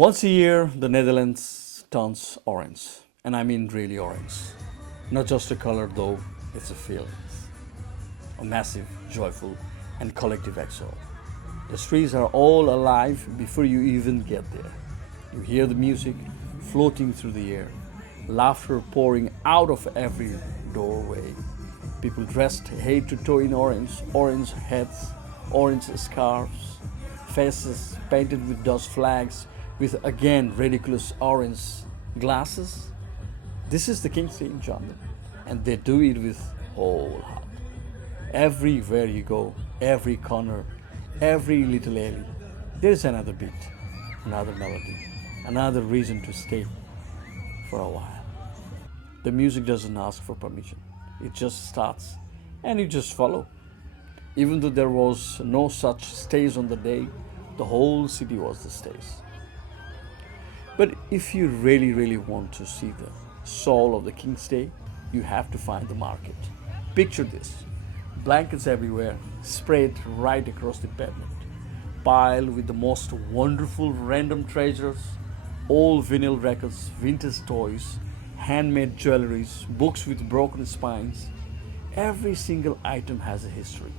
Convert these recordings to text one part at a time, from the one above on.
Once a year, the Netherlands turns orange, and I mean really orange. Not just a color though, it's a feeling. A massive, joyful, and collective exhale. The streets are all alive before you even get there. You hear the music floating through the air, laughter pouring out of every doorway. People dressed head to toe in orange, orange hats, orange scarves, faces painted with Dutch flags, with again ridiculous orange glasses. This is the King's Day in Zaandam, and they do it with whole heart. Everywhere you go, every corner, every little alley, there is another beat, another melody, another reason to stay for a while. The music doesn't ask for permission, it just starts and you just follow. Even though there was no such stage on the day, the whole city was the stage. But if you really want to see the soul of the King's Day, you have to find the market. Picture this: blankets everywhere, spread right across the pavement, piled with the most wonderful random treasures, old vinyl records, vintage toys, handmade jewelries, books with broken spines. Every single item has a history.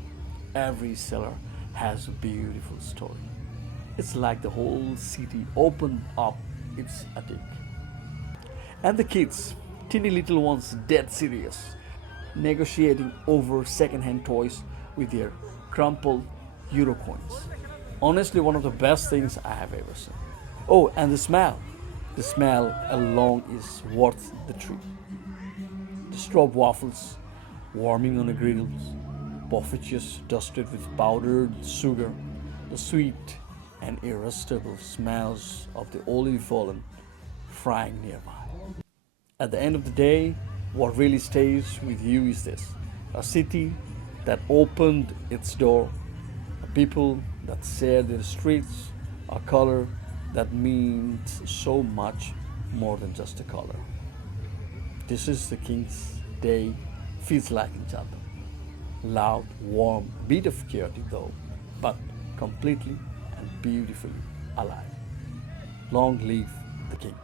Every seller has a beautiful story. It's like the whole city opened up its attic. And the kids, teeny little ones, dead serious, negotiating over second-hand toys with their crumpled euro coins. Honestly, one of the best things I have ever seen. Oh, and the smell. The smell alone is worth the trip. The straw waffles warming on the grills, poffertjes dusted with powdered sugar, the sweet and irresistible smells of the olive oil frying nearby. At the end of the day, what really stays with you is this: a city that opened its door, a people that share their streets, a color that means so much more than just a color. This is the King's Day feels like in Zaandam. Loud, warm, bit of chaotic though, but completely and beautifully alive. Long live the King.